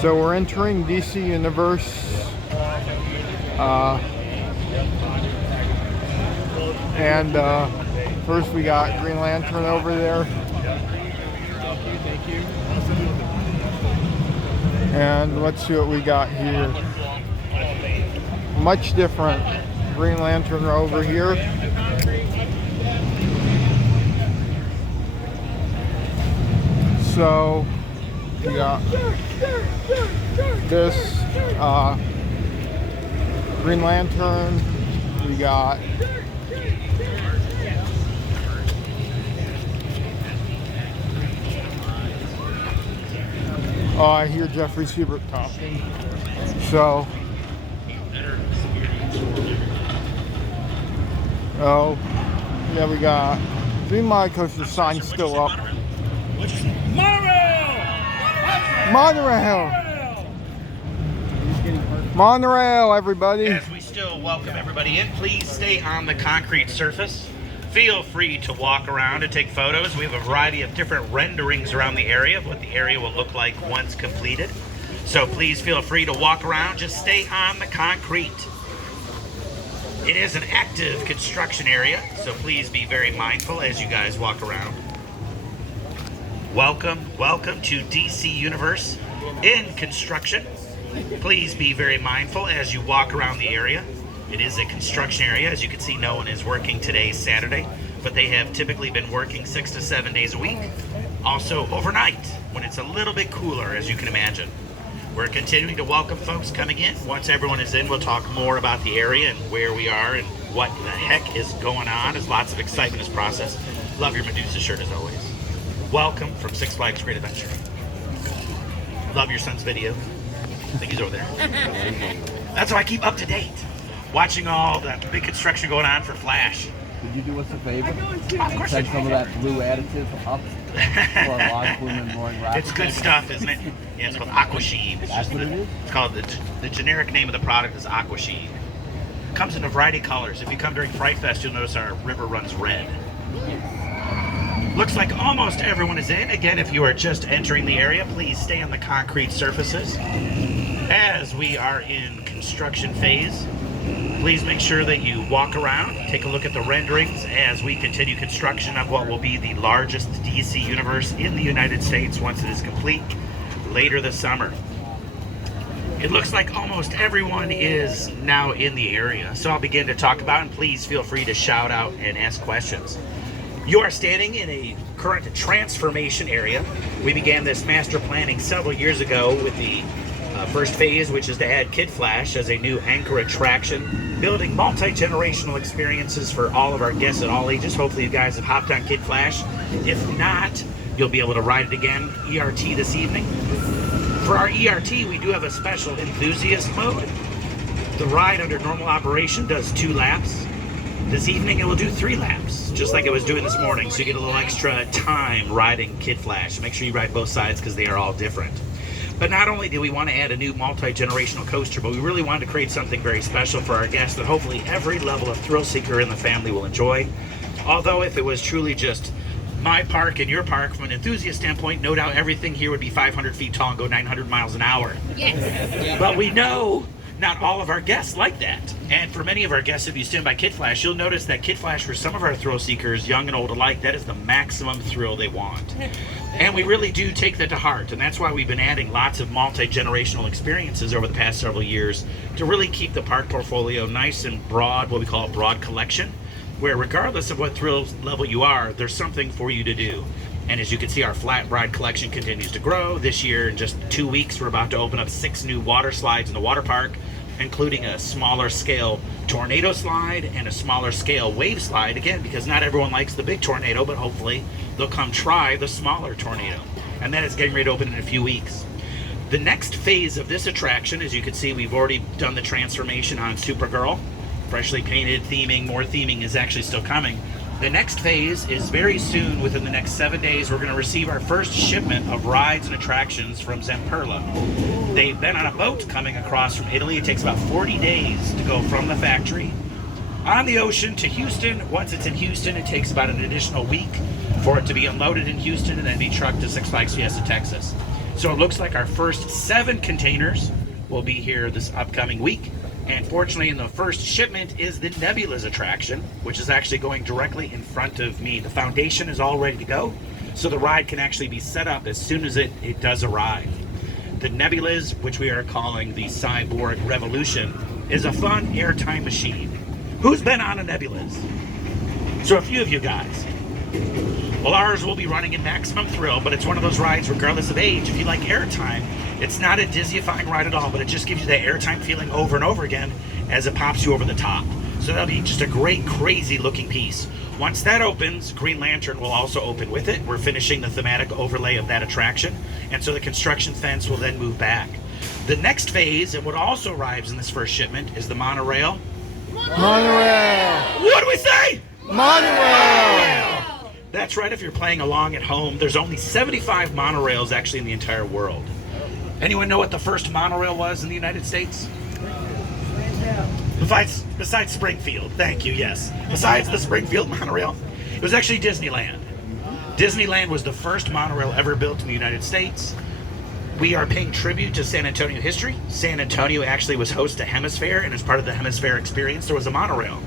So we're entering DC Universe, and first we got Green Lantern over there, and let's see what we got here. Much different Green Lantern over here. So we got this Green Lantern. We got I hear Jeffery Siebert talking. So yeah, we got 3 Mod Coaster signs still up. Monorail, everybody. As we still welcome everybody in, please stay on the concrete surface. Feel free to walk around and take photos. We have a variety of different renderings around the area of what the area will look like once completed. So please feel free to walk around. Just stay on the concrete. It is an active construction area, so please be very mindful as you guys walk around. Welcome to DC Universe in construction. Please be very mindful as you walk around the area. It is a construction area. As you can see, no one is working today, Saturday, but they have typically been working 6 to 7 days a week. Also overnight, when it's a little bit cooler, as you can imagine. We're continuing to welcome folks coming in. Once everyone is in, we'll talk more about the area and where we are and what the heck is going on. There's lots of excitement in this process. Love your Medusa shirt as always. Welcome from Six Flags Great Adventure. Love your son's video. I think he's over there. That's how I keep up to date. Watching all the big construction going on for Flash. Could you do us a favor? Of course. Send some of that blue additive up for a large bloom and roaring rapid. It's good stuff, isn't it? Yeah, it's called Aqua Sheen. That's what it is? It's called, the generic name of the product is Aqua Sheen. It comes in a variety of colors. If you come during Fright Fest, you'll notice our river runs red. Looks like almost everyone is in. Again, if you are just entering the area, please stay on the concrete surfaces. As we are in construction phase, please make sure that you walk around, take a look at the renderings as we continue construction of what will be the largest DC Universe in the United States once it is complete later this summer. It looks like almost everyone is now in the area, so I'll begin to talk about it, and please feel free to shout out and ask questions. You are standing in a current transformation area. We began this master planning several years ago with the first phase, which is to add Kid Flash as a new anchor attraction, building multi-generational experiences for all of our guests at all ages. Hopefully you guys have hopped on Kid Flash. If not, you'll be able to ride it again, ERT this evening. For our ERT, we do have a special enthusiast mode. The ride under normal operation does 2 laps. This evening it will do 3 laps, just like it was doing this morning, so you get a little extra time riding Kid Flash. Make sure you ride both sides because they are all different. But not only do we want to add a new multi-generational coaster, but we really wanted to create something very special for our guests that hopefully every level of thrill seeker in the family will enjoy. Although if it was truly just my park and your park from an enthusiast standpoint, no doubt everything here would be 500 feet tall and go 900 miles an hour. Yes. But we know not all of our guests like that. And for many of our guests, if you stand by Kid Flash, you'll notice that Kid Flash, for some of our thrill seekers, young and old alike, that is the maximum thrill they want. And we really do take that to heart, and that's why we've been adding lots of multi-generational experiences over the past several years to really keep the park portfolio nice and broad, what we call a broad collection, where regardless of what thrill level you are, there's something for you to do. And as you can see, our flat ride collection continues to grow. This year, in just 2 weeks, we're about to open up 6 new water slides in the water park, including a smaller scale tornado slide and a smaller scale wave slide, again, because not everyone likes the big tornado, but hopefully they'll come try the smaller tornado. And that is getting ready to open in a few weeks. The next phase of this attraction, as you can see, we've already done the transformation on Supergirl. Freshly painted theming, more theming is actually still coming. The next phase is very soon. Within the next 7 days, we're going to receive our first shipment of rides and attractions from Zamperla. They've been on a boat coming across from Italy. It takes about 40 days to go from the factory on the ocean to Houston. Once it's in Houston, it takes about an additional week for it to be unloaded in Houston and then be trucked to Six Flags Fiesta, Texas. So it looks like our first 7 containers will be here this upcoming week. And fortunately, in the first shipment is the Nebula's attraction, which is actually going directly in front of me. The foundation is all ready to go, so the ride can actually be set up as soon as it does arrive. The Nebula's, which we are calling the Cyborg Revolution, is a fun airtime machine. Who's been on a Nebula's? So a few of you guys. Well, ours will be running in maximum thrill, but it's one of those rides, regardless of age. If you like airtime, it's not a dizzyifying ride at all, but it just gives you that airtime feeling over and over again as it pops you over the top. So that'll be just a great, crazy looking piece. Once that opens, Green Lantern will also open with it. We're finishing the thematic overlay of that attraction, and so the construction fence will then move back. The next phase, and what also arrives in this first shipment, is the monorail. Monorail! What do we say? Monorail! That's right, if you're playing along at home, there's only 75 monorails actually in the entire world. Anyone know what the first monorail was in the United States? Besides Springfield, thank you, yes. Besides the Springfield monorail, it was actually Disneyland. Disneyland was the first monorail ever built in the United States. We are paying tribute to San Antonio history. San Antonio actually was host to Hemisphere, and as part of the Hemisphere experience, there was a monorail.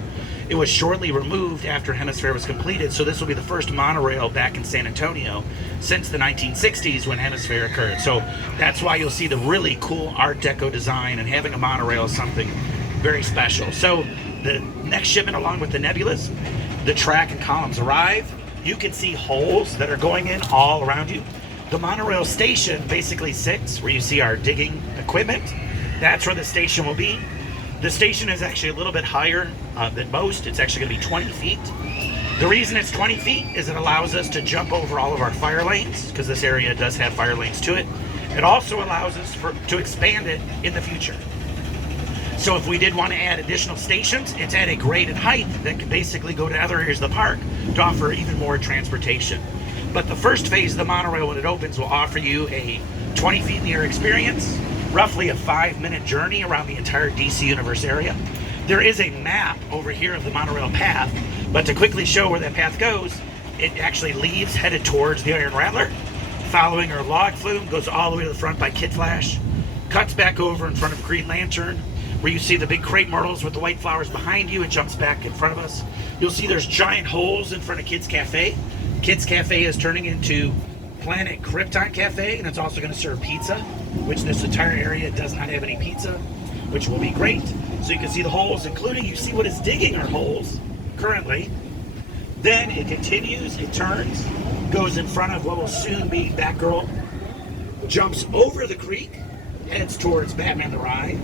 It was shortly removed after Hemisphere was completed, so this will be the first monorail back in San Antonio since the 1960s when Hemisphere occurred. So that's why you'll see the really cool Art Deco design, and having a monorail is something very special. So the next shipment, along with the Nebulas, the track and columns arrive. You can see holes that are going in all around you. The monorail station basically sits where you see our digging equipment. That's where the station will be. The station is actually a little bit higher than most. It's actually going to be 20 feet. The reason it's 20 feet is it allows us to jump over all of our fire lanes, because this area does have fire lanes to it. It also allows us to expand it in the future. So if we did want to add additional stations, it's at a graded height that can basically go to other areas of the park to offer even more transportation. But the first phase of the monorail, when it opens, will offer you a 20 feet in the air experience, roughly a 5-minute journey around the entire DC Universe area. There is a map over here of the monorail path, but to quickly show where that path goes, it actually leaves headed towards the Iron Rattler, following our log flume, goes all the way to the front by Kid Flash, cuts back over in front of Green Lantern, where you see the big crepe myrtles with the white flowers behind you. It jumps back in front of us. You'll see there's giant holes in front of Kids Cafe. Kids Cafe is turning into Planet Krypton Cafe, and it's also going to serve pizza, which this entire area does not have any pizza, which will be great. So you can see the holes, including you see what is digging our holes currently. Then it continues, it turns, goes in front of what will soon be Batgirl, jumps over the creek, heads towards Batman the Ride,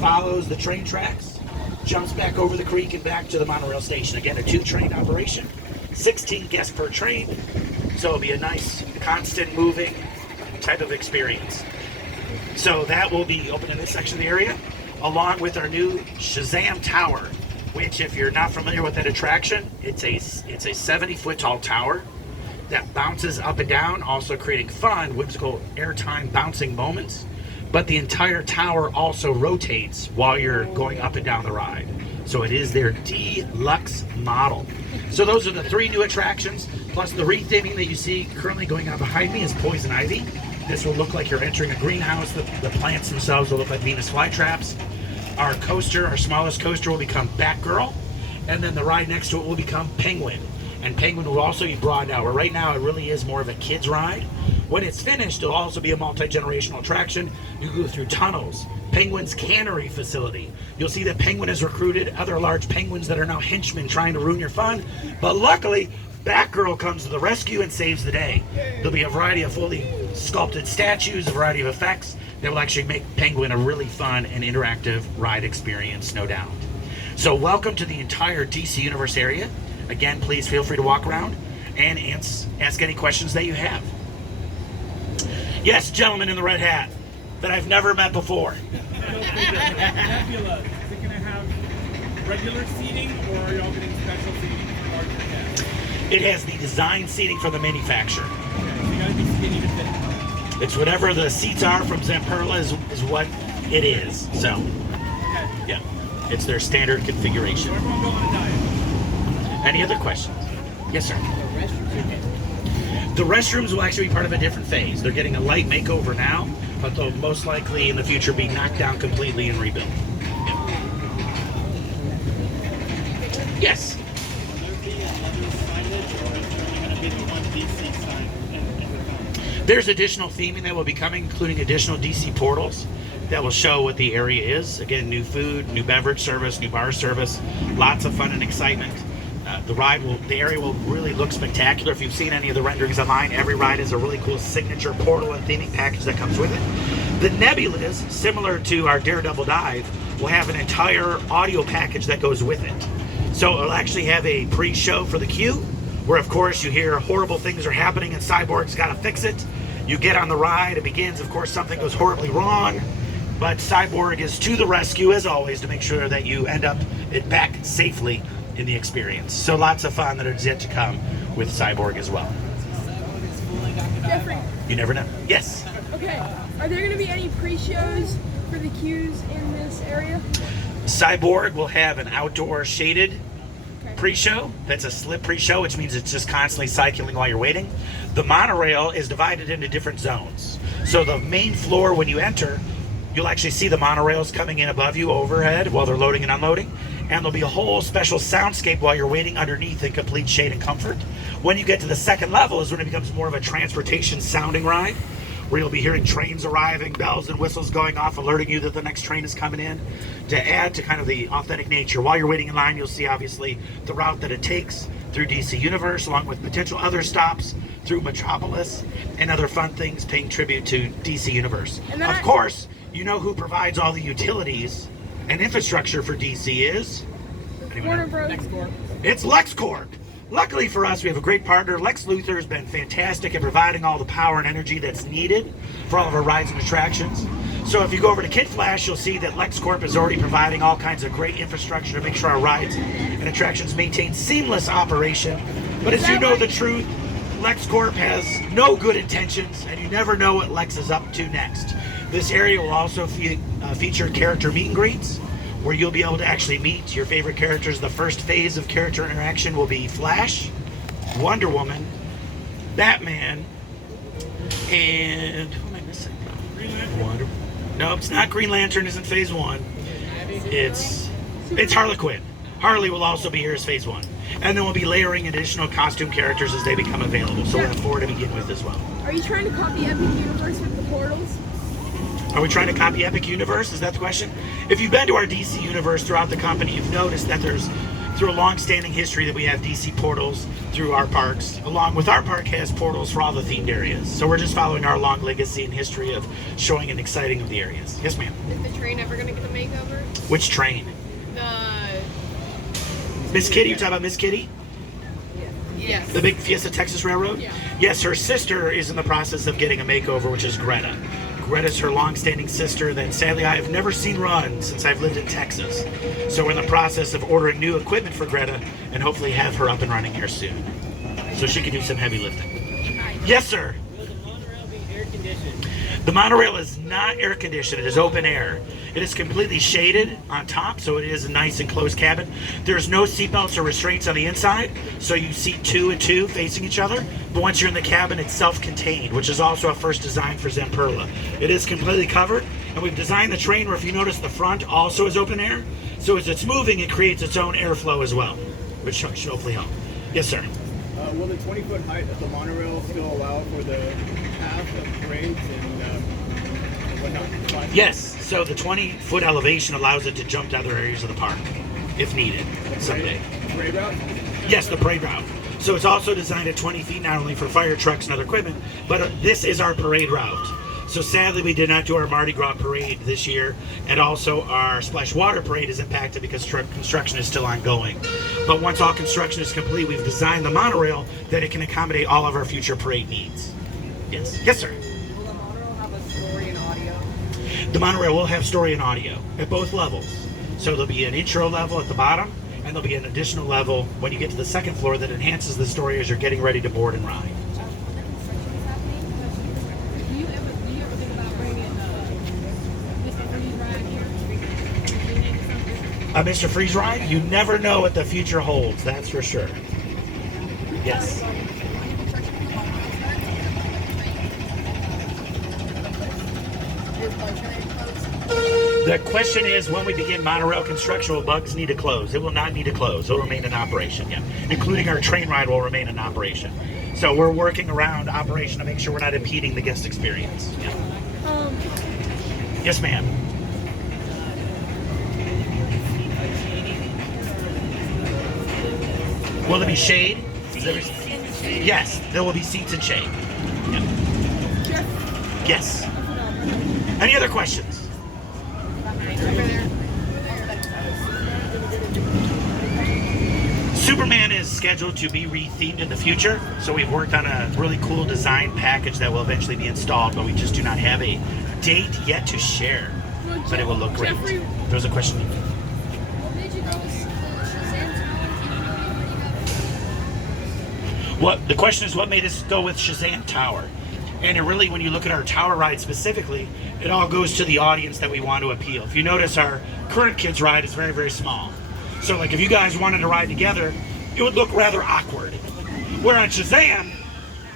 follows the train tracks, jumps back over the creek and back to the monorail station. Again, a 2-train operation, 16 guests per train, so it'll be a nice, constant moving type of experience. So that will be open in this section of the area, along with our new Shazam Tower, which, if you're not familiar with that attraction, it's a 70-foot tall tower that bounces up and down, also creating fun, whimsical airtime bouncing moments. But the entire tower also rotates while you're going up and down the ride. So it is their deluxe model. So those are the 3 new attractions, plus the retheming that you see currently going on behind me is Poison Ivy. This will look like you're entering a greenhouse. The plants themselves will look like Venus flytraps. Our coaster, our smallest coaster, will become Batgirl, and then the ride next to it will become Penguin. And Penguin will also be broad now, where right now it really is more of a kid's ride. When it's finished, it'll also be a multi-generational attraction. You go through tunnels, Penguin's cannery facility. You'll see that Penguin has recruited other large penguins that are now henchmen trying to ruin your fun. But luckily, Batgirl comes to the rescue and saves the day. There'll be a variety of fully sculpted statues, a variety of effects that will actually make Penguin a really fun and interactive ride experience, no doubt. So welcome to the entire DC Universe area. Again, please feel free to walk around and ask any questions that you have. Yes, gentleman in the red hat that I've never met before. Nebula, is it going to have regular seating, or are y'all getting special seating for larger guests? It has the design seating from the manufacturer. Okay, so you got to be skinny to fit. It's whatever the seats are from Zamperla is what it is. So, Okay. yeah, it's their standard configuration. So everyone go on a diet. Any other questions? Yes, sir. The restrooms will actually be part of a different phase. They're getting a light makeover now, but they'll most likely in the future be knocked down completely and rebuilt. Yes. Will there be another signage, or is there only going to be the one DC sign in the There's additional theming that will be coming, including additional DC portals that will show what the area is. Again, new food, new beverage service, new bar service, lots of fun and excitement. The area will really look spectacular. If you've seen any of the renderings online, every ride is a really cool signature portal and theming package that comes with it. The Nebulas, similar to our Daredevil Dive, will have an entire audio package that goes with it. So it'll actually have a pre-show for the queue, where of course you hear horrible things are happening and Cyborg's got to fix it. You get on the ride, it begins, of course something goes horribly wrong, but Cyborg is to the rescue as always to make sure that you end up back safely in the experience. So lots of fun that is yet to come with Cyborg as well. Jeffrey, You never know. Yes. okay, are there going to be any pre-shows for the queues in this area? Cyborg will have an outdoor shaded pre-show. That's a slip pre-show, which means it's just constantly cycling while you're waiting. The monorail is divided into different zones. So the main floor, when you enter, you'll actually see the monorails coming in above you overhead while they're loading and unloading. And there'll be a whole special soundscape while you're waiting underneath in complete shade and comfort. When you get to the second level is when it becomes more of a transportation sounding ride, where you'll be hearing trains arriving, bells and whistles going off, alerting you that the next train is coming in, to add to kind of the authentic nature. While you're waiting in line, you'll see obviously the route that it takes through DC Universe, along with potential other stops through Metropolis and other fun things paying tribute to DC Universe. Of course, you know who provides all the utilities and infrastructure for DC is? Warner Bros. It's LexCorp. Luckily for us, we have a great partner. Lex Luthor has been fantastic in providing all the power and energy that's needed for all of our rides and attractions. So if you go over to Kid Flash, you'll see that LexCorp is already providing all kinds of great infrastructure to make sure our rides and attractions maintain seamless operation. But as you know the truth, LexCorp has no good intentions, and you never know what Lex is up to next. This area will also feature character meet and greets, where you'll be able to actually meet your favorite characters. The first phase of character interaction will be Flash, Wonder Woman, Batman, and who am I missing? Wonder. No, it's not Green Lantern. Isn't phase one? It's Harley Quinn. Harley will also be here as phase one, and then we'll be layering additional costume characters as they become available. So we'll have 4 to begin with as well. Are you trying to copy Epic Universe with the portals? Are we trying to copy Epic Universe? Is that the question? If you've been to our DC Universe throughout the company, you've noticed that there's, through a long-standing history, that we have DC portals through our parks, along with our park has portals for all the themed areas. So we're just following our long legacy and history of showing and exciting of the areas. Yes, ma'am. Is the train ever going to get a makeover? Which train? Miss Kitty? You're talking about Miss Kitty? Yes. The big Fiesta Texas Railroad? Yeah. Yes, her sister is in the process of getting a makeover, which is Greta. Greta's her long-standing sister that sadly I have never seen run since I've lived in Texas. So we're in the process of ordering new equipment for Greta and hopefully have her up and running here soon, so she can do some heavy lifting. Yes, sir. Will the monorail be air conditioned? The monorail is not air conditioned, it is open air. It is completely shaded on top, so it is a nice enclosed cabin. There's no seatbelts or restraints on the inside, so you seat 2 and 2 facing each other. But once you're in the cabin, it's self-contained, which is also a first design for Zamperla. It is completely covered, and we've designed the train where if you notice the front also is open air. So as it's moving, it creates its own airflow as well, which should hopefully help. Yes, sir. Will the 20-foot height of the monorail still allow for the path of parades and whatnot? Yes, so the 20-foot elevation allows it to jump to other areas of the park, if needed, someday. Parade route? Yes, the parade route. So it's also designed at 20 feet, not only for fire trucks and other equipment, but this is our parade route. So sadly, we did not do our Mardi Gras parade this year, and also our Splash Water parade is impacted because construction is still ongoing. But once all construction is complete, we've designed the monorail that it can accommodate all of our future parade needs. Yes. Yes, sir. Will the monorail have a story and audio? The monorail will have story and audio at both levels. So there'll be an intro level at the bottom, and there'll be an additional level when you get to the second floor that enhances the story as you're getting ready to board and ride. Do you ever think about bringing Mr. Freeze Ride here? A Mr. Freeze Ride? You never know what the future holds, that's for sure. Yes. The question is, when we begin monorail construction, will Bugs need to close? It will not need to close. It will remain in operation, yeah. Including our train ride will remain in operation. So we're working around operation to make sure we're not impeding the guest experience. Yeah. Yes, ma'am. Will there be shade? Yes, there will be seats and shade. Yeah. Yes. Any other questions? Superman is scheduled to be rethemed in the future, so we've worked on a really cool design package that will eventually be installed, but we just do not have a date yet to share. But it will look great. Jeffrey, There was a question. what made you go with Shazam Tower? What the question is, what made us go with Shazam Tower? And it really, when you look at our tower ride specifically, it all goes to the audience that we want to appeal. If you notice, our current kids ride is very, very small. So like if you guys wanted to ride together, it would look rather awkward. Where on Shazam,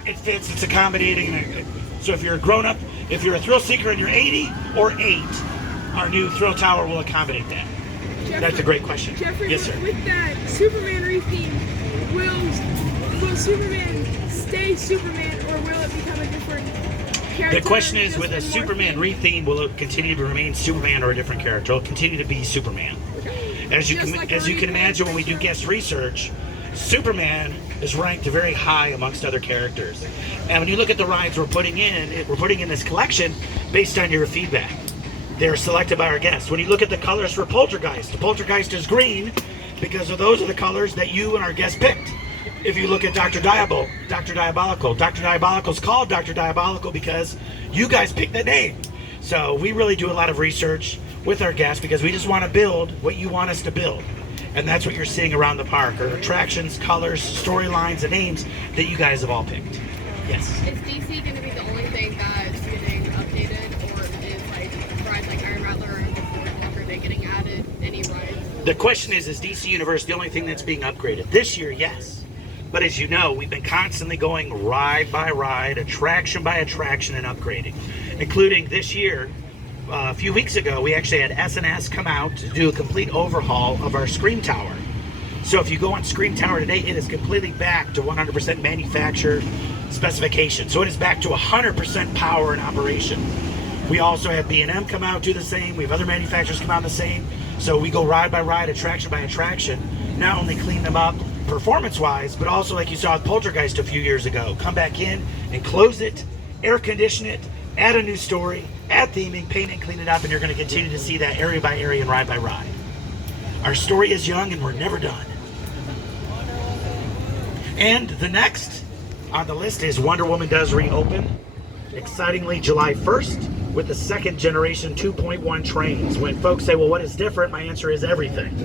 it fits, it's accommodating. So if you're a grown-up, if you're a thrill seeker and you're 80 or 8, our new thrill tower will accommodate that. Jeffrey, That's a great question. Jeffrey, Yes, sir. with that Superman retheme, will Superman stay Superman or will it become a different character? The question is, just with a in more Superman themes? retheme, will it continue to remain Superman or a different character? It'll continue to be Superman. As you Just can, like as a you can remake imagine, when we do picture. guest research, Superman is ranked very high amongst other characters. And when you look at the rides we're putting in this collection based on your feedback. They're selected by our guests. When you look at the colors for Poltergeist, the Poltergeist is green because those are the colors that you and our guests picked. If you look at Dr. Diabolical is called Dr. Diabolical because you guys picked the name. So we really do a lot of research with our guests because we just want to build what you want us to build. And that's what you're seeing around the park, are attractions, colors, storylines, and names that you guys have all picked. Yes. Is DC going to be the only thing that's getting updated, or is like rides like Iron Rattler and Boardwalk, are they getting added? Any rides? The question is DC Universe the only thing that's being upgraded? This year, yes. But as you know, we've been constantly going ride by ride, attraction by attraction, and upgrading. Including this year, a few weeks ago, we actually had S&S come out to do a complete overhaul of our Scream Tower. So if you go on Scream Tower today, it is completely back to 100% manufacturer specification. So it is back to 100% power and operation. We also have B&M come out, do the same. We have other manufacturers come out the same. So we go ride by ride, attraction by attraction, not only clean them up performance-wise, but also like you saw with Poltergeist a few years ago, come back in and close it, air condition it, add a new story, add theming, paint it, clean it up, and you're going to continue to see that area by area and ride by ride. Our story is young and we're never done. And the next on the list is Wonder Woman does reopen, excitingly July 1st, with the second generation 2.1 trains. When folks say, well, what is different? My answer is everything.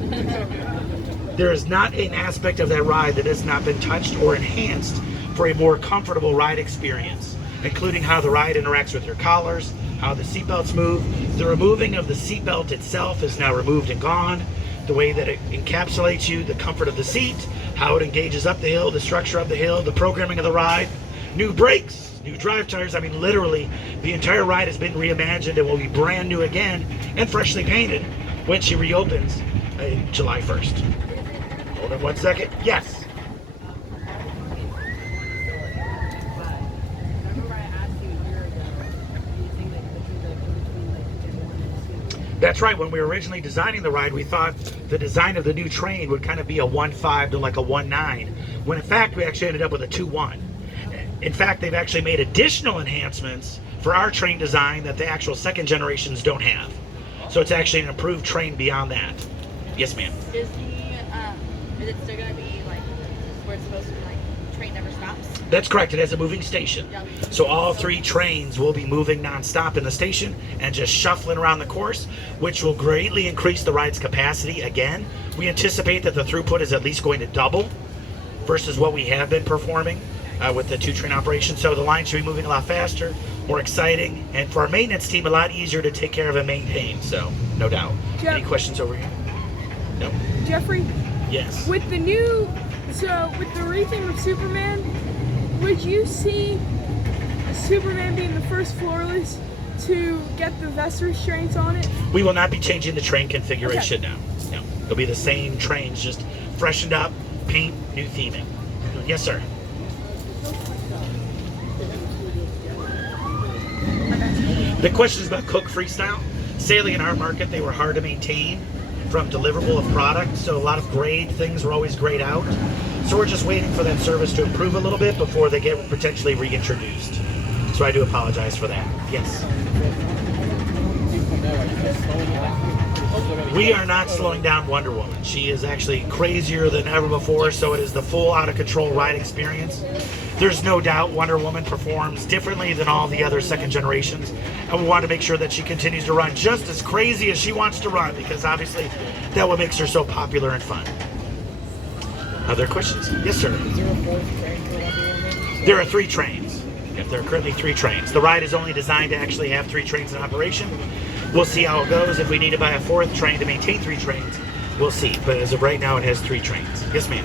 There is not an aspect of that ride that has not been touched or enhanced for a more comfortable ride experience, including how the ride interacts with your collars, how the seatbelts move. The removing of the seatbelt itself is now removed and gone. The way that it encapsulates you, the comfort of the seat, how it engages up the hill, the structure of the hill, the programming of the ride, new brakes, new drive tires. I mean, literally, the entire ride has been reimagined and will be brand new again and freshly painted when she reopens July 1st. Hold on 1 second. Yes. That's right. When we were originally designing the ride, we thought the design of the new train would kind of be a 1.5 to like a 1.9, when in fact we actually ended up with a 2.1. In fact, they've actually made additional enhancements for our train design that the actual second generations don't have. So it's actually an improved train beyond that. Yes, ma'am. Is it still gonna be like where it's supposed to be, like train never stops? That's correct. It has a moving station. So all 3 trains will be moving non-stop in the station and just shuffling around the course, which will greatly increase the ride's capacity. Again, we anticipate that the throughput is at least going to double versus what we have been performing with the 2-train operation. So the line should be moving a lot faster, more exciting, and for our maintenance team, a lot easier to take care of and maintain. So, no doubt. Any questions over here? No? Jeffrey, Yes. with the retheme of Superman, would you see Superman being the first floorless to get the vest restraints on it? We will not be changing the train configuration now. No, it'll be the same trains, just freshened up, paint, new theming. Yes, sir. The question is about Cook Freestyle. Sadly, in our market, they were hard to maintain from deliverable of product, so a lot of grade things were always grayed out. So we're just waiting for that service to improve a little bit before they get potentially reintroduced. So I do apologize for that. Yes. We are not slowing down Wonder Woman. She is actually crazier than ever before, so it is the full out-of-control ride experience. There's no doubt Wonder Woman performs differently than all the other second generations, and we want to make sure that she continues to run just as crazy as she wants to run, because obviously that what makes her so popular and fun. Other questions? Yes, sir. Is there a fourth train for Wonder Woman? There are 3 trains. Yep, there are currently 3 trains. The ride is only designed to actually have 3 trains in operation. We'll see how it goes. If we need to buy a 4th train to maintain 3 trains, we'll see. But as of right now, it has 3 trains. Yes, ma'am.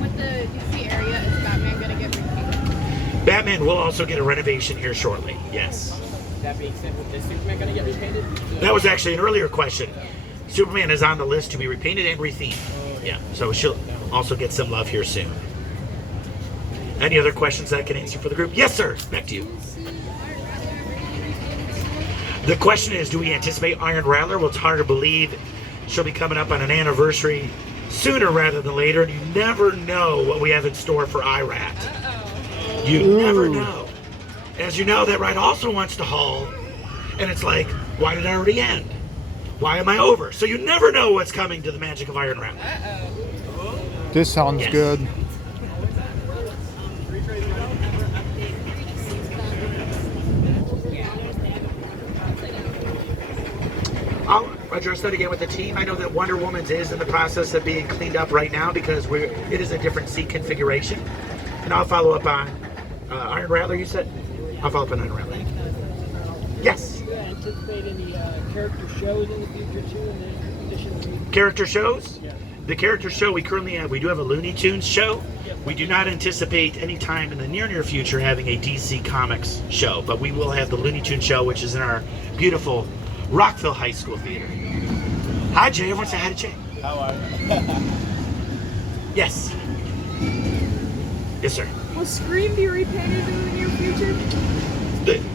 With the DC area, is Batman gonna get repainted? Batman will also get a renovation here shortly. Yes. That being said, is Superman gonna get repainted? That was actually an earlier question. Superman is on the list to be repainted and rethemed. Yeah, so she'll also get some love here soon. Any other questions that I can answer for the group? Yes, sir. Back to you. The question is, do we anticipate Iron Rattler? Well, it's hard to believe she'll be coming up on an anniversary sooner rather than later, and you never know what we have in store for IRAT. You never know. As you know, that ride also wants to haul, and it's like, why did it already end? Why am I over? So you never know what's coming to the Magic of Iron Rattler. This sounds Yes. good. I'll address that again with the team. I know that Wonder Woman's is in the process of being cleaned up right now because it is a different seat configuration. And I'll follow up on Iron Rattler, you said? I'll follow up on Iron Rattler. Yes. Do you anticipate any character shows in the future too? In addition to Character shows? The character show we currently have, we do have a Looney Tunes show. We do not anticipate any time in the near future having a DC Comics show, but we will have the Looney Tunes show, which is in our beautiful Rockville High School Theater. Hi, Jay. Everyone say hi to Jay. How are you? Yes. Yes, sir. Will Scream be repainted in the near future?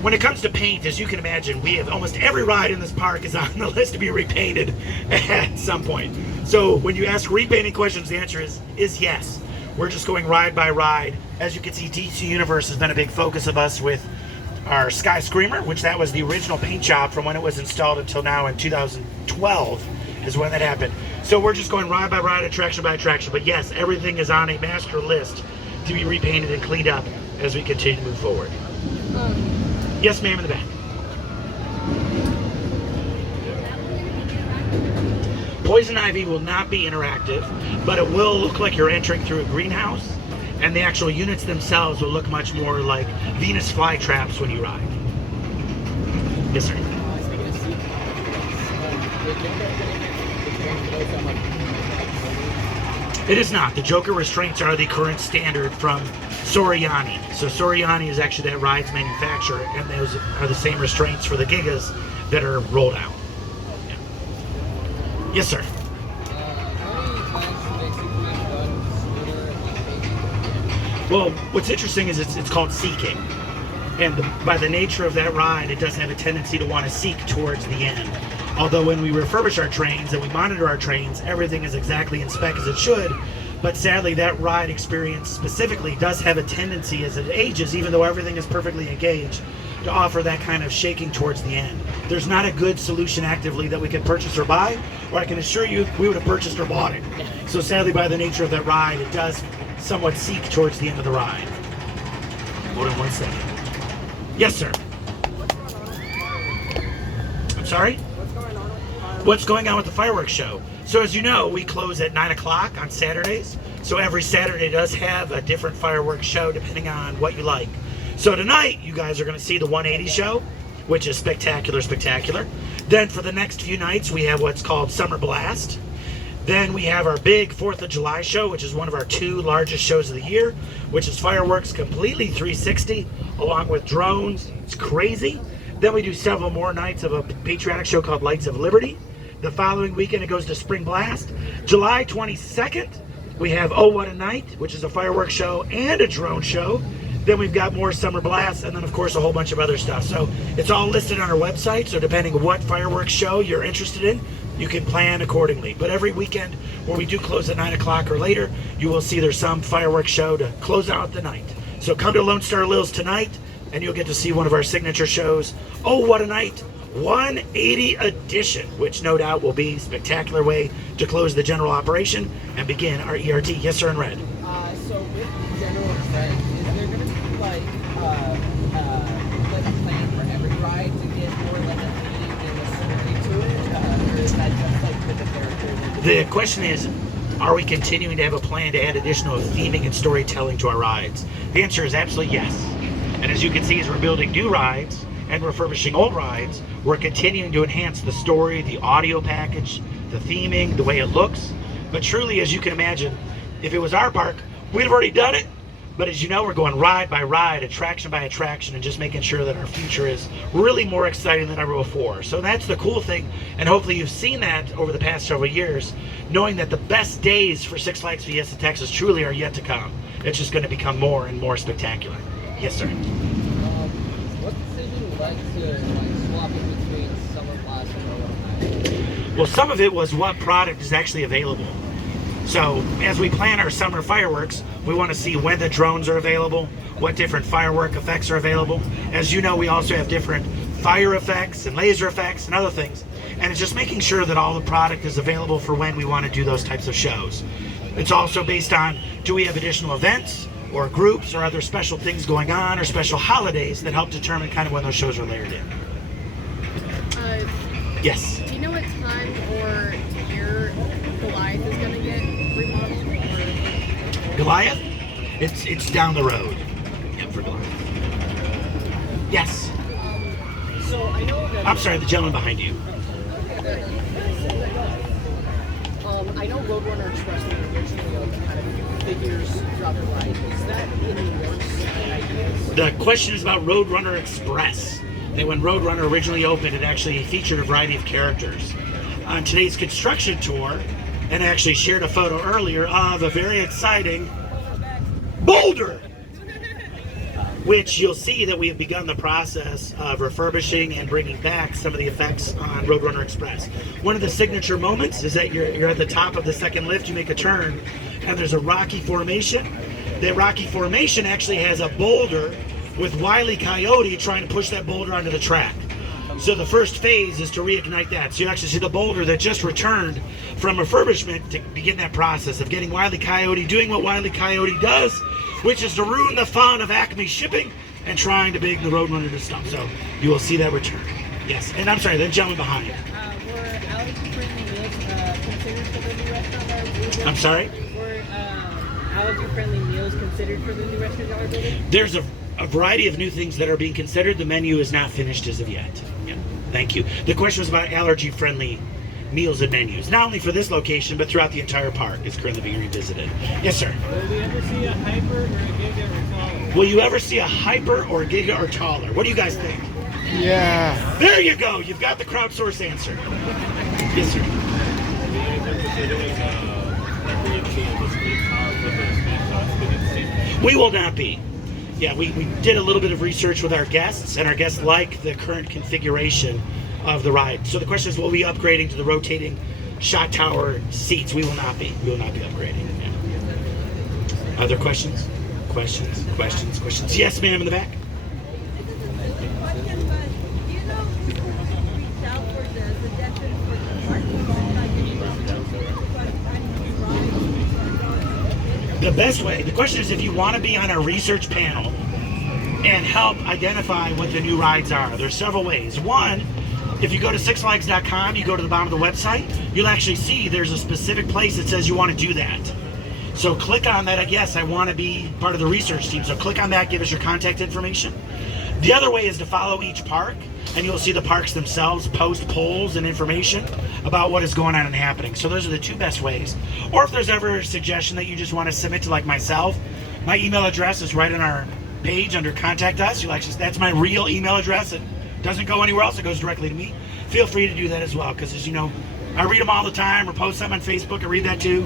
When it comes to paint, as you can imagine, we have almost every ride in this park is on the list to be repainted at some point. So when you ask repainting questions, the answer is yes. We're just going ride by ride. As you can see, DC Universe has been a big focus of us with our Sky Screamer, which that was the original paint job from when it was installed until now in 2012 is when that happened. So we're just going ride by ride, attraction by attraction. But yes, everything is on a master list to be repainted and cleaned up as we continue to move forward. Yes, ma'am, in the back. Poison Ivy will not be interactive, but it will look like you're entering through a greenhouse, and the actual units themselves will look much more like Venus flytraps when you ride. Yes, sir. It is not. The Joker restraints are the current standard from Soriani. So Soriani is actually that ride's manufacturer, and those are the same restraints for the Gigas that are rolled out. Yeah. Yes, sir. Well, what's interesting is it's called seeking. And by the nature of that ride, it does have a tendency to want to seek towards the end. Although when we refurbish our trains and we monitor our trains, everything is exactly in spec as it should. But sadly, that ride experience specifically does have a tendency as it ages, even though everything is perfectly engaged, to offer that kind of shaking towards the end. There's not a good solution actively that we could purchase or buy, or I can assure you we would have purchased or bought it. So sadly, by the nature of that ride, it does somewhat seek towards the end of the ride. Hold on 1 second. Yes, sir. I'm sorry? What's going on with the fireworks show? So as you know, we close at 9 o'clock on Saturdays. So every Saturday does have a different fireworks show depending on what you like. So tonight, you guys are going to see the 180 show, which is spectacular, spectacular. Then for the next few nights, we have what's called Summer Blast. Then we have our big 4th of July show, which is one of our 2 largest shows of the year, which is fireworks completely 360, along with drones. It's crazy. Then we do several more nights of a patriotic show called Lights of Liberty. The following weekend, it goes to Spring Blast. July 22nd, we have Oh What a Night, which is a fireworks show and a drone show. Then we've got more Summer Blasts, and then, of course, a whole bunch of other stuff. So it's all listed on our website, so depending on what fireworks show you're interested in, you can plan accordingly. But every weekend where we do close at 9 o'clock or later, you will see there's some fireworks show to close out the night. So come to Lone Star Lil's tonight, and you'll get to see one of our signature shows, Oh What a Night 180 edition, which no doubt will be a spectacular way to close the general operation and begin our ERT. Yes, sir, in red. So with the general trend, is there going to be like a plan for every ride to get more like a theme and a story to it, or is that just like with the characters? The question is, are we continuing to have a plan to add additional theming and storytelling to our rides? The answer is absolutely yes. And as you can see, as we're building new rides and refurbishing old rides, we're continuing to enhance the story, the audio package, the theming, the way it looks. But truly, as you can imagine, if it was our park, we'd have already done it. But as you know, we're going ride by ride, attraction by attraction, and just making sure that our future is really more exciting than ever before. So that's the cool thing, and hopefully you've seen that over the past several years, knowing that the best days for Six Flags Fiesta Texas truly are yet to come. It's just going to become more and more spectacular. Yes, sir. What decision led to swapping between Summer Blast and Oh What a Night? Well, some of it was what product is actually available. So as we plan our summer fireworks, we want to see when the drones are available, what different firework effects are available. As you know, we also have different fire effects and laser effects and other things. And it's just making sure that all the product is available for when we want to do those types of shows. It's also based on, do we have additional events or groups or other special things going on or special holidays that help determine kind of when those shows are layered in. Yes. Do you know what time or year Goliath is going to get remodeled? Or? Goliath? It's down the road. Yep, for Goliath. Yes. So I know that. I'm sorry, the gentleman behind you. I know Roadrunner Express originally kind of figures throughout the ride. Is that in the works? The question is about Roadrunner Express. That when Roadrunner originally opened, it actually featured a variety of characters. On today's construction tour, and I actually shared a photo earlier of a very exciting boulder, which you'll see that we have begun the process of refurbishing and bringing back some of the effects on Roadrunner Express. One of the signature moments is that you're at the top of the second lift, you make a turn, and there's a rocky formation. That rocky formation actually has a boulder with Wile E. Coyote trying to push that boulder onto the track. So the first phase is to reignite that. So you actually see the boulder that just returned from refurbishment to begin that process of getting Wile E. Coyote doing what Wile E. Coyote does, which is to ruin the fun of Acme shipping and trying to bring the Roadrunner to stop. So you will see that return. Yes, and I'm sorry, the gentleman behind you. Were allergy-friendly meals considered for the new restaurant that we're I'm sorry? Were allergy-friendly meals considered for the new restaurant that we're building? There's a variety of new things that are being considered. The menu is not finished as of yet. Yeah, thank you. The question was about allergy-friendly meals and menus, not only for this location, but throughout the entire park. It's currently being revisited. Yes, sir. Will we ever see a hyper or a giga or taller? Will you ever see a hyper or a giga or taller? What do you guys think? Yeah. There you go. You've got the crowdsource answer. Yes, sir. We will not be. Yeah, we did a little bit of research with our guests, and our guests like the current configuration of the ride. So the question is, will we be upgrading to the rotating shot tower seats? We will not be. We will not be upgrading. Yeah. Other questions? Questions? Questions? Questions? Yes, ma'am, in the back. The best way, the question is if you want to be on a research panel and help identify what the new rides are. There's several ways. One, if you go to sixflags.com, you go to the bottom of the website, you'll actually see there's a specific place that says you want to do that. So click on that. Yes, I want to be part of the research team. So click on that, give us your contact information. The other way is to follow each park, and you'll see the parks themselves post polls and information about what is going on and happening. So those are the two best ways. Or if there's ever a suggestion that you just want to submit to, like myself, my email address is right on our page under Contact Us. You'll actually, that's my real email address. And doesn't go anywhere else, it goes directly to me, feel free to do that as well, because as you know, I read them all the time, or post them on Facebook, I read that too.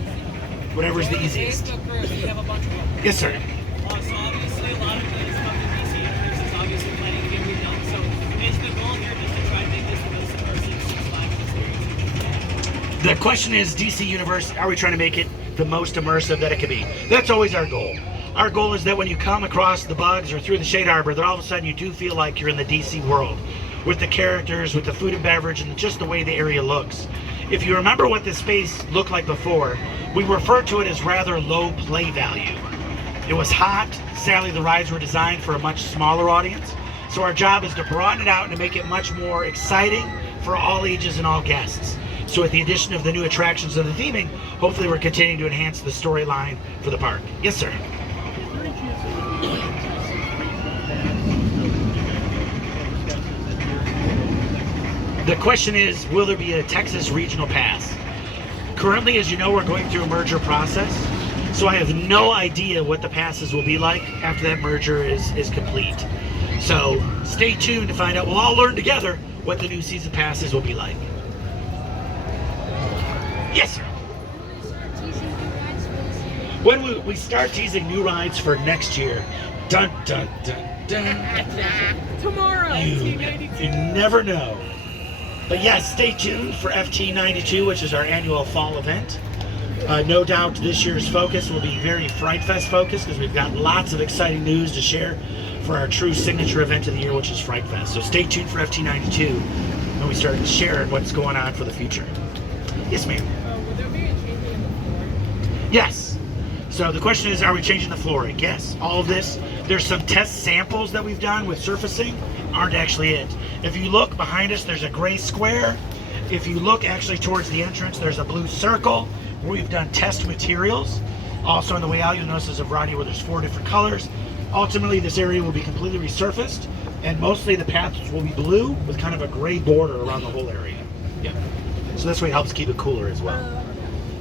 Whatever's the easiest. Facebook group, you have a bunch of them. Yes, sir. So obviously a lot of the stuff in DC Universe is obviously planning to get redone. So is the goal here just to try and make this the most immersive Six Flags experience? The question is, DC Universe, are we trying to make it the most immersive that it can be? That's always our goal. Our goal is that when you come across the bugs or through the Shade Arbor, that all of a sudden you do feel like you're in the DC world, with the characters, with the food and beverage, and just the way the area looks. If you remember what this space looked like before, we referred to it as rather low play value. It was hot. Sadly, the rides were designed for a much smaller audience. So our job is to broaden it out and to make it much more exciting for all ages and all guests. So with the addition of the new attractions and the theming, hopefully we're continuing to enhance the storyline for the park. Yes, sir. The question is, will there be a Texas regional pass? Currently, as you know, we're going through a merger process, so I have no idea what the passes will be like after that merger is complete. So stay tuned to find out. We'll all learn together what the new season passes will be like. Yes, sir. When we start teasing new rides for next year, dun dun dun dun. Tomorrow. You never know. But yes, stay tuned for FT92, which is our annual fall event. No doubt this year's focus will be very Fright Fest focused, because we've got lots of exciting news to share for our true signature event of the year, which is Fright Fest. So stay tuned for FT92 when we start sharing what's going on for the future. Yes, ma'am. Will there be a changing in the floor? Yes. So the question is, are we changing the flooring? Yes. All of this. There's some test samples that we've done with surfacing. Aren't actually it. If you look behind us, there's a gray square. If you look actually towards the entrance, there's a blue circle where we've done test materials. Also on the way out, you'll notice there's a variety where there's 4 different colors. Ultimately, this area will be completely resurfaced, and mostly the paths will be blue with kind of a gray border around the whole area. Yeah. So this way it helps keep it cooler as well.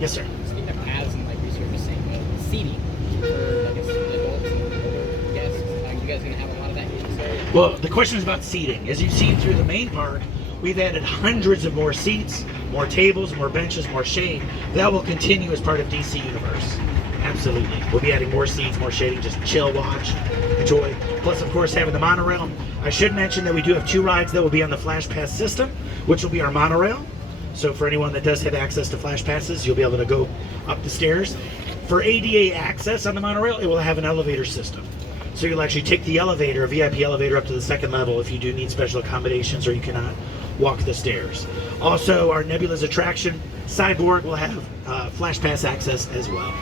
Yes, sir. Speaking of paths and like resurfacing, seating for I guess adults and guests, are you guys gonna have a lot of that inside? Well, the question is about seating. As you've seen through the main park, we've added hundreds of more seats, more tables, more benches, more shade. That will continue as part of DC Universe. Absolutely. We'll be adding more seats, more shading, just chill, watch, enjoy. Plus, of course, having the monorail. I should mention that we do have 2 rides that will be on the Flash Pass system, which will be our monorail. So for anyone that does have access to Flash Passes, you'll be able to go up the stairs. For ADA access on the monorail, it will have an elevator system. So you'll actually take the elevator, a VIP elevator, up to the 2nd level if you do need special accommodations or you cannot walk the stairs. Also, our Nebula's attraction, Cyborg, will have Flash Pass access as well.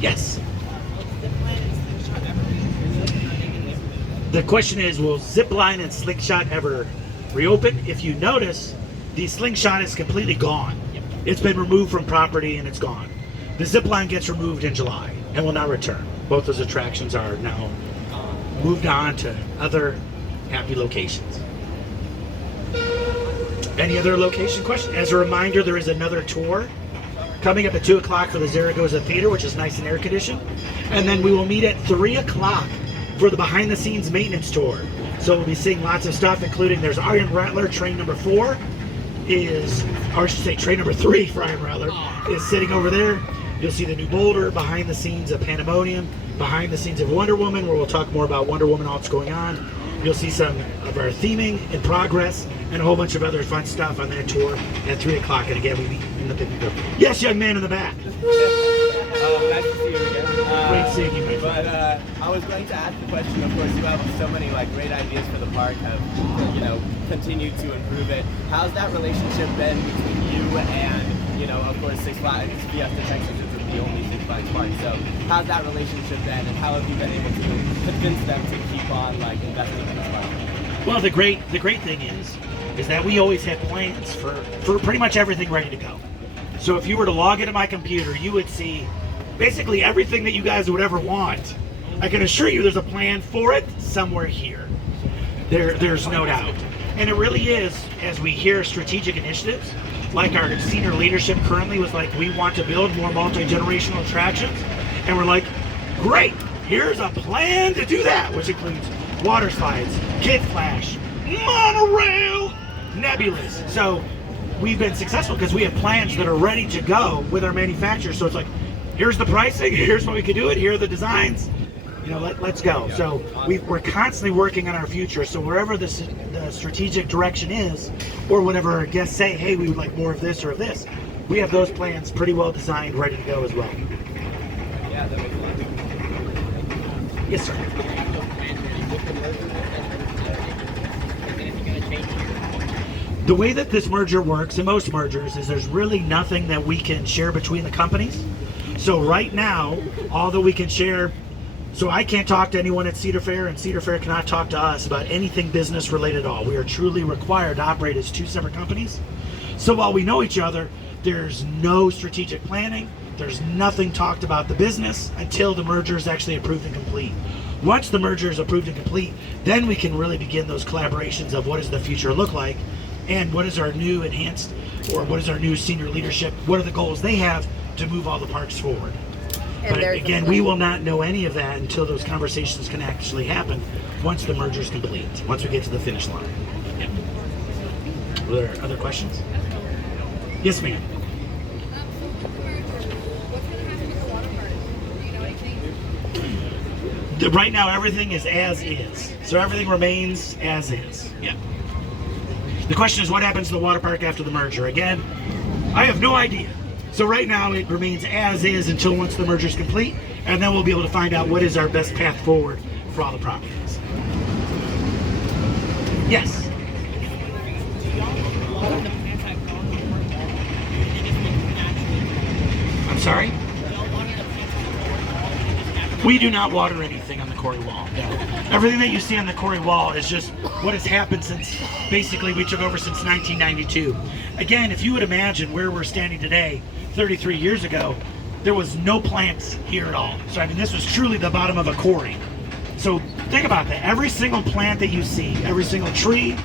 Yes? The question is, will Zipline and Slingshot ever reopen? If you notice, the Slingshot is completely gone. It's been removed from property and it's gone. The Zipline gets removed in July and will not return. Both those attractions are now moved on to other happy locations. Any other location question? As a reminder, there is another tour coming up at 2 o'clock for the Zaragoza Theater, which is nice and air conditioned. And then we will meet at 3 o'clock for the behind the scenes maintenance tour. So we'll be seeing lots of stuff, including there's Iron Rattler, train number 4 is, or I should say train number 3 for Iron Rattler is sitting over there. You'll see the new Boulder, behind the scenes of Pandemonium, behind the scenes of Wonder Woman, where we'll talk more about Wonder Woman, all that's going on. You'll see some of our theming in progress and a whole bunch of other fun stuff on that tour at 3 o'clock. And again, we meet in the picnic room. Yes, young man in the back. Nice to see you again. Great seeing you, my friend. But I was going to ask the question, of course, you have so many like great ideas for the park, have, you know, continued to improve it. How's that relationship been between you and, you know, of course, Six Flags, Fiesta, Texas isn't the only Six Flags park. So how's that relationship been, and how have you been able to convince them to keep on like investing in this park? Well, the great thing is that we always have plans for pretty much everything ready to go. So if you were to log into my computer, you would see basically everything that you guys would ever want. I can assure you there's a plan for it somewhere here. There's no doubt. And it really is, as we hear strategic initiatives, like our senior leadership currently was like, we want to build more multi-generational attractions. And we're like, great, here's a plan to do that, which includes water slides, Kid Flash, monorail, nebulas. So we've been successful because we have plans that are ready to go with our manufacturers. So it's like, here's the pricing, here's when we can do it, here are the designs. You know, let's go. So we're constantly working on our future. So wherever the strategic direction is, or whatever our guests say, hey, we would like more of this or of this, we have those plans pretty well designed, ready to go as well. Yeah, that makes sense. Yes, sir. The way that this merger works, and most mergers, is there's really nothing that we can share between the companies. So right now, all that we can share, so I can't talk to anyone at Cedar Fair, and Cedar Fair cannot talk to us about anything business related at all. We are truly required to operate as two separate companies. So while we know each other, there's no strategic planning. There's nothing talked about the business until the merger is actually approved and complete. Once the merger is approved and complete, then we can really begin those collaborations of what does the future look like, and what is our new enhanced, or what is our new senior leadership, what are the goals they have to move all the parks forward. But again, we will not know any of that until those conversations can actually happen once the merger is complete, once we get to the finish line. Yep. Are there other questions? Yes, ma'am. Right now, everything is as is. So everything remains as is. Yep. The question is, what happens to the water park after the merger? Again, I have no idea. So right now, it remains as is until once the merger is complete, and then we'll be able to find out what is our best path forward for all the properties. Yes. I'm sorry? We do not water anything on the quarry wall. No. Everything that you see on the quarry wall is just what has happened since basically we took over since 1992. Again, if you would imagine where we're standing today, 33 years ago, there was no plants here at all. So I mean, this was truly the bottom of a quarry. So think about that. Every single plant that you see, every single tree,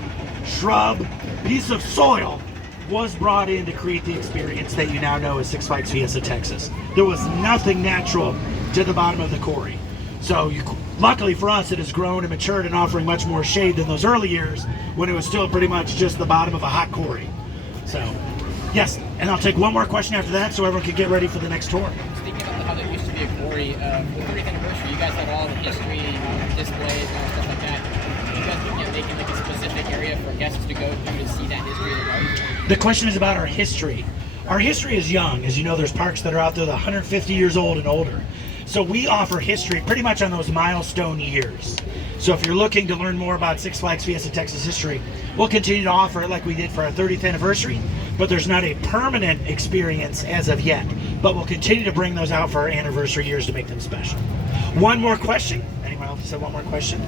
shrub, piece of soil was brought in to create the experience that you now know as Six Flags Fiesta, Texas. There was nothing natural to the bottom of the quarry. So luckily for us, it has grown and matured and offering much more shade than those early years when it was still pretty much just the bottom of a hot quarry. So, yes, and I'll take one more question after that so everyone can get ready for the next tour. Speaking about how there used to be a quarry, the 30th anniversary, you guys had all the history, displays, and all stuff like that. You guys looking at making like a specific area for guests to go through to see that history of the park? The question is about our history. Our history is young. As you know, there's parks that are out there that are 150 years old and older. So we offer history pretty much on those milestone years. So if you're looking to learn more about Six Flags Fiesta Texas history, we'll continue to offer it like we did for our 30th anniversary, but there's not a permanent experience as of yet. But we'll continue to bring those out for our anniversary years to make them special. One more question? Anyone else have one more question?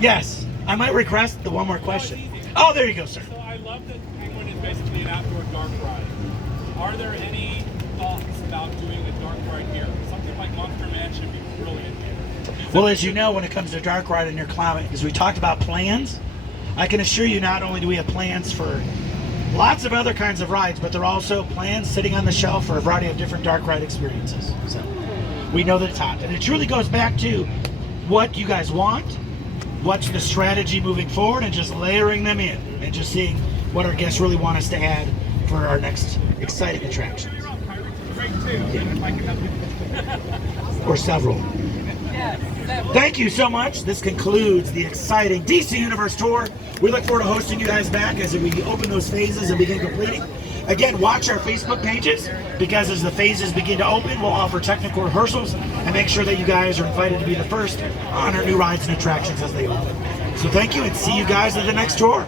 Yes, I might request the one more question. Oh, there you go, sir. So I love that Penguin is basically an outdoor dark ride. Are there any thoughts about doing a dark ride here? Something like Monster Mansion would be brilliant here. Well, as you know, when it comes to dark ride in your climate, as we talked about plans, I can assure you not only do we have plans for lots of other kinds of rides, but there are also plans sitting on the shelf for a variety of different dark ride experiences. So we know that it's hot. And it truly goes back to what you guys want, what's the strategy moving forward, and just layering them in and just seeing what our guests really want us to add for our next exciting attractions. Or several. Thank you so much. This concludes the exciting DC Universe Tour. We look forward to hosting you guys back as we open those phases and begin completing. Again, watch our Facebook pages, because as the phases begin to open, we'll offer technical rehearsals and make sure that you guys are invited to be the first on our new rides and attractions as they open. So thank you, and see you guys at the next tour.